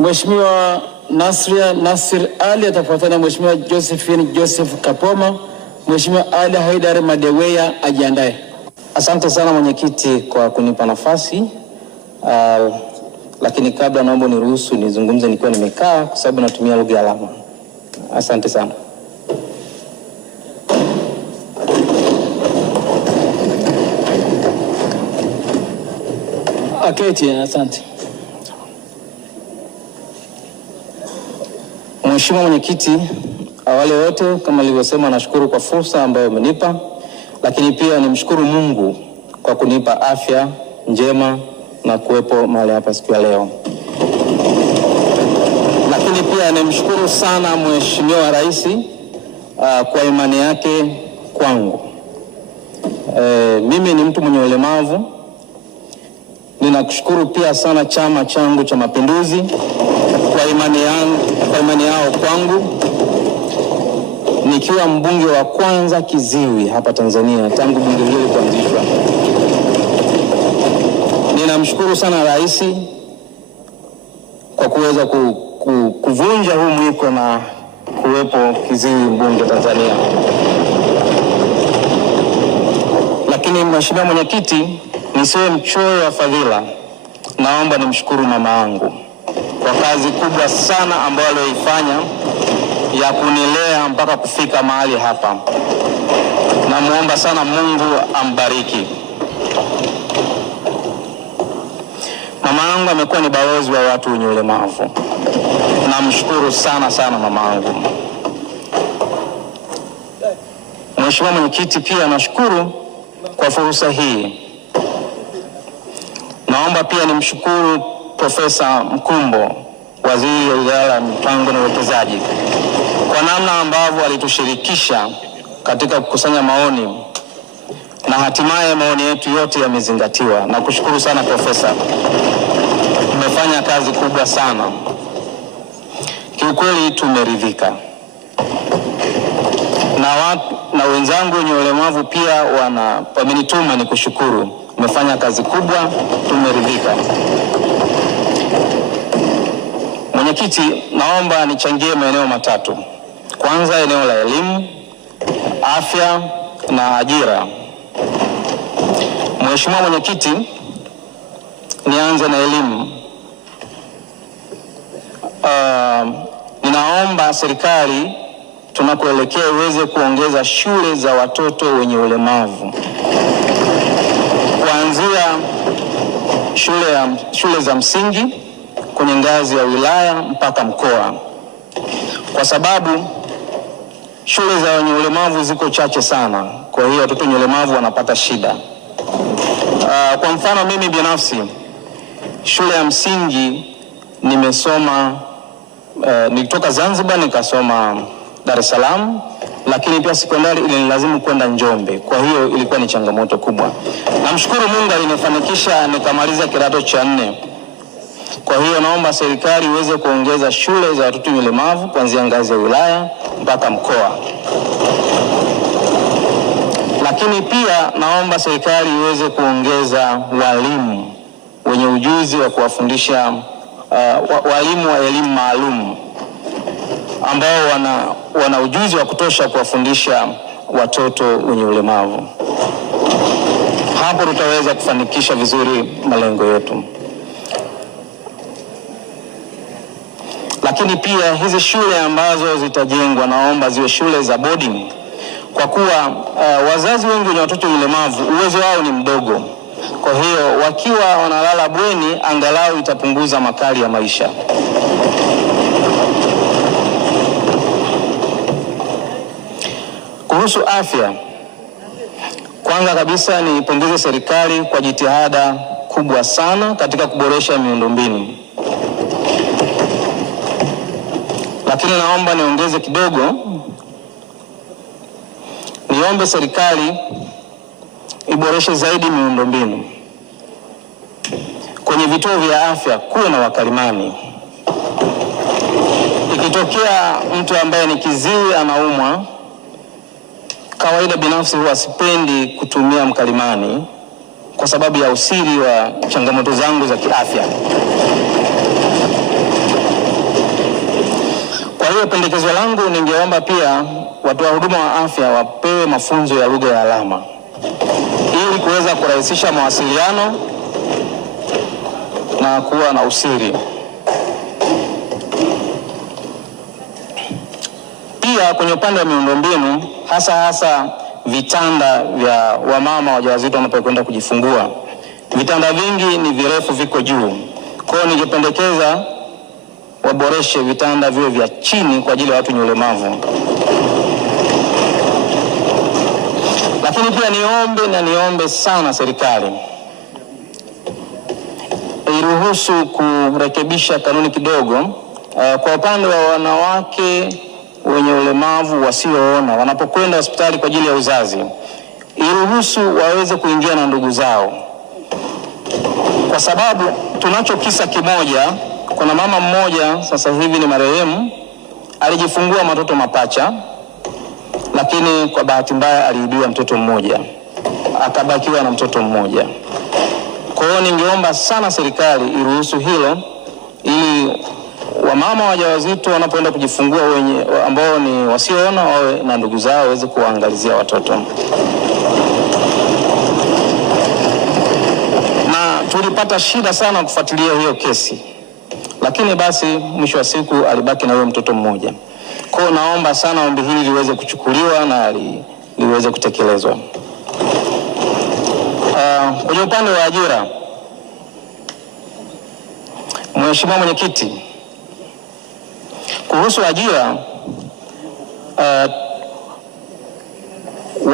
Mheshimiwa Nasria Nasir Ali atafuatana na Mheshimiwa Josephine Joseph Kapoma. Mheshimiwa Ali Haidar Madeweya ajiandae. Asante sana mwenyekiti kwa kunipa nafasi. Lakini kabla naomba niruhusu nizungumze nikiwa nimekaa kwa sababu natumia lugha ya alama. Asante sana. Aketi, asante. Mheshimiwa mwenyekiti, awali wote kama nilivyosema nashukuru kwa fursa ambayo umenipa, lakini pia nimshukuru Mungu kwa kunipa afya njema na kuwepo mahali hapa siku ya leo. Lakini pia nimshukuru sana Mheshimiwa Rais kwa imani yake kwangu. Mimi ni mtu mwenye ulemavu. Ninakushukuru pia sana chama changu cha Mapinduzi kwa imani yao kwangu. Nikiwa mbunge wa kwanza kiziwi hapa Tanzania tangu bunge hili kuanzishwa. Ninamshukuru sana Rais kwa kuweza kuvunja huu mwiko na kuwepo kiziwi mbunge Tanzania. Lakini Mheshimiwa mwenyekiti, nisiwe mchoyo wa fadhila, naomba nimshukuru mama yangu kwa kazi kubwa sana ambayo aliyoifanya ya kunilea mpaka kufika mahali hapa. Namuomba sana Mungu ambariki. Mama yangu amekuwa ni balozi wa watu wenye ulemavu. Namshukuru sana sana mama yangu. Mheshimiwa mwenyekiti, pia nashukuru kwa fursa hii. Naomba pia nimshukuru Profesa Mkumbo, waziri wa Wizara ya Mipango na Uwekezaji, kwa namna ambavyo alitushirikisha katika kukusanya maoni na hatimaye maoni yetu yote yamezingatiwa. Na kushukuru sana Profesa. Umefanya kazi kubwa sana. Kiukweli tumeridhika. Na wenzangu wenye ulemavu pia wamenituma ni kushukuru. Umefanya kazi kubwa, tumeridhika. Mwenyekiti, naomba nichangie maeneo matatu. Kwanza, eneo la elimu, afya na ajira. Mheshimiwa mwenyekiti, nianze na elimu. Ninaomba serikali tunakoelekea iweze kuongeza shule za watoto wenye ulemavu. Kuanzia shule za msingi kwenye ngazi ya wilaya mpaka mkoa. Kwa sababu shule za wenye ulemavu ziko chache sana. Kwa hiyo watoto wenye ulemavu wanapata shida. Kwa mfano mimi binafsi, shule ya msingi nimesoma, nilitoka Zanzibar nikasoma Dar es Salaam, lakini pia sekondari ilinilazimu kwenda Njombe. Kwa hiyo ilikuwa ni changamoto kubwa. Namshukuru Mungu alinifanikisha nikamaliza kidato cha 4. Kwa hiyo naomba serikali iweze kuongeza shule za watoto wenye ulemavu kuanzia ngazi ya wilaya mpaka mkoa. Lakini pia naomba serikali iweze kuongeza walimu wenye ujuzi wa kuwafundisha, walimu wa elimu maalum ambao wana ujuzi wa kutosha kuwafundisha watoto wenye ulemavu. Hapo tutaweza kufanikisha vizuri malengo yetu. Lakini pia hizi shule ambazo zitajengwa naomba ziwe shule za boarding, kwa kuwa wazazi wengi wenye watoto wenye ulemavu uwezo wao ni mdogo. Kwa hiyo wakiwa wanalala bweni angalau itapunguza makali ya maisha. Kuhusu afya, kwanza kabisa nipongeze serikali kwa jitihada kubwa sana katika kuboresha miundombinu. Lakini naomba niongeze kidogo, niombe serikali iboreshe zaidi miundombinu. Kwenye vituo vya afya kuwe na wakalimani. Ikitokea mtu ambaye ni kiziwi anaumwa, kawaida binafsi huwa sipendi kutumia mkalimani kwa sababu ya usiri wa changamoto zangu za kiafya. hiyo pendekezo langu, ningeomba pia watoa huduma wa afya wapewe mafunzo ya lugha ya alama ili kuweza kurahisisha mawasiliano na kuwa na usiri. Pia kwenye upande wa miundombinu, hasa vitanda vya wamama wajawazito wanapokwenda kujifungua, vitanda vingi ni virefu, viko juu. Kwa hiyo ningependekeza waboreshe vitanda viwe vya chini kwa ajili ya watu wenye ulemavu. Lakini pia niombe sana serikali iruhusu kurekebisha kanuni kidogo kwa upande wa wanawake wenye ulemavu wasioona wanapokwenda hospitali kwa ajili ya uzazi, iruhusu waweze kuingia na ndugu zao, kwa sababu tunacho kisa kimoja. Kuna mama mmoja sasa hivi ni marehemu, alijifungua watoto mapacha, lakini kwa bahati mbaya aliibiwa mtoto mmoja, akabakiwa na mtoto mmoja. Kwa hiyo ningeomba sana serikali iruhusu hilo, ili wamama wajawazito wanapoenda kujifungua ambao ni wasioona wawe na ndugu zao waweze kuangalizia watoto. Na tulipata shida sana kufuatilia hiyo kesi, lakini basi mwisho wa siku alibaki na huyo mtoto mmoja. Kwa hiyo naomba sana ombi hili liweze kuchukuliwa na liweze kutekelezwa. Kwenye upande wa ajira, Mheshimiwa Mwenyekiti, kuhusu ajira,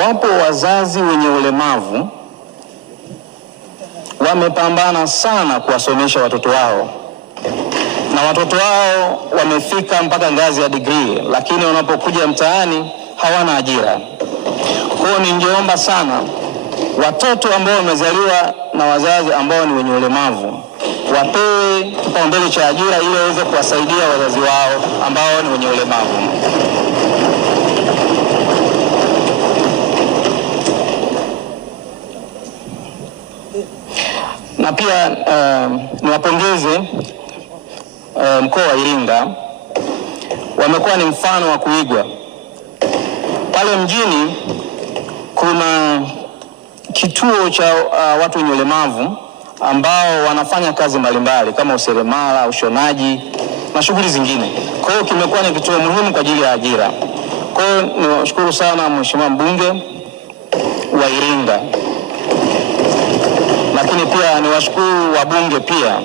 wapo wazazi wenye ulemavu wamepambana sana kuwasomesha watoto wao, na watoto wao wamefika mpaka ngazi ya degree, lakini wanapokuja mtaani hawana ajira. Kwa hiyo ningeomba sana watoto ambao wamezaliwa na wazazi ambao ni wenye ulemavu wapewe kipaumbele cha ajira ili waweze kuwasaidia wazazi wao ambao ni wenye ulemavu. Na pia niwapongeze mkoa wa Iringa, wamekuwa ni mfano wa kuigwa. Pale mjini kuna kituo cha watu wenye ulemavu ambao wanafanya kazi mbalimbali kama useremala, ushonaji na shughuli zingine. Kwa hiyo kimekuwa ni kituo muhimu kwa ajili ya ajira. Kwa hiyo niwashukuru sana Mheshimiwa mbunge wa Iringa, lakini pia niwashukuru wabunge pia.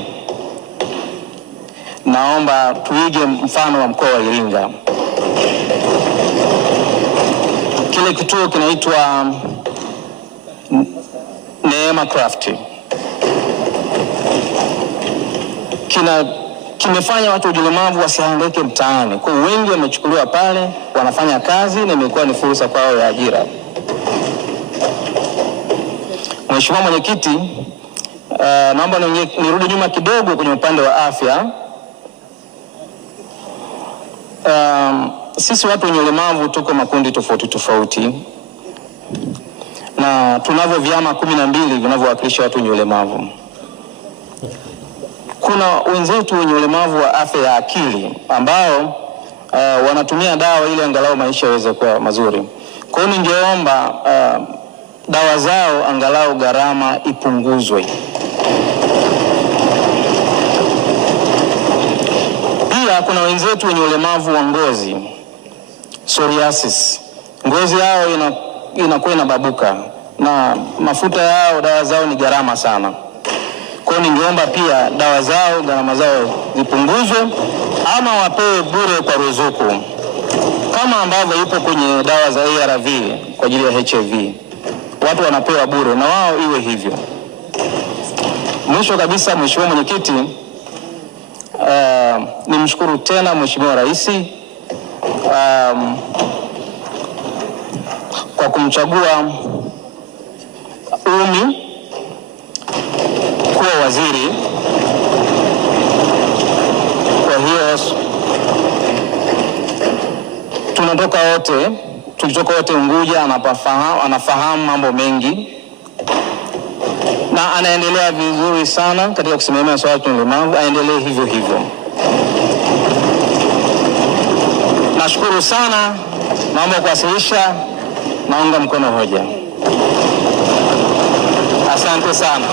Naomba tuige mfano wa mkoa wa Iringa. Kile kituo kinaitwa Neema Craft. Kimefanya watu wenye ulemavu wasihangaike mtaani. Kwa wengi wamechukuliwa pale, wanafanya kazi na imekuwa ni fursa kwao ya ajira. Mheshimiwa Mwenyekiti, naomba nirudi nyuma kidogo kwenye upande wa afya. Sisi watu wenye ulemavu tuko makundi tofauti na tunavyo vyama 12 vinavyowakilisha watu wenye ulemavu. Kuna wenzetu wenye ulemavu wa afya ya akili ambao wanatumia dawa ili angalau maisha yaweze kuwa mazuri. Kwa hiyo ningeomba dawa zao angalau gharama ipunguzwe. Pia kuna wenzetu wenye ulemavu wa ngozi, psoriasis. Ngozi yao inakuwa inababuka na mafuta yao, dawa zao ni gharama sana. Kwa hiyo ningeomba pia dawa zao gharama zao zipunguzwe ama wapewe bure kwa ruzuku, kama ambavyo ipo kwenye dawa za ARV kwa ajili ya HIV. Watu wanapewa bure na wao iwe hivyo. Mwisho kabisa, Mheshimiwa Mwenyekiti, nimshukuru tena Mheshimiwa Rais kwa kumchagua Umi kuwa waziri. Kwa hiyo tulitoka wote Unguja, anafahamu mambo mengi na anaendelea vizuri sana katika kusimamia swala la ulemavu. Aendelee hivyo hivyo. Nashukuru sana, naomba kuwasilisha, naunga mkono hoja. Asante sana.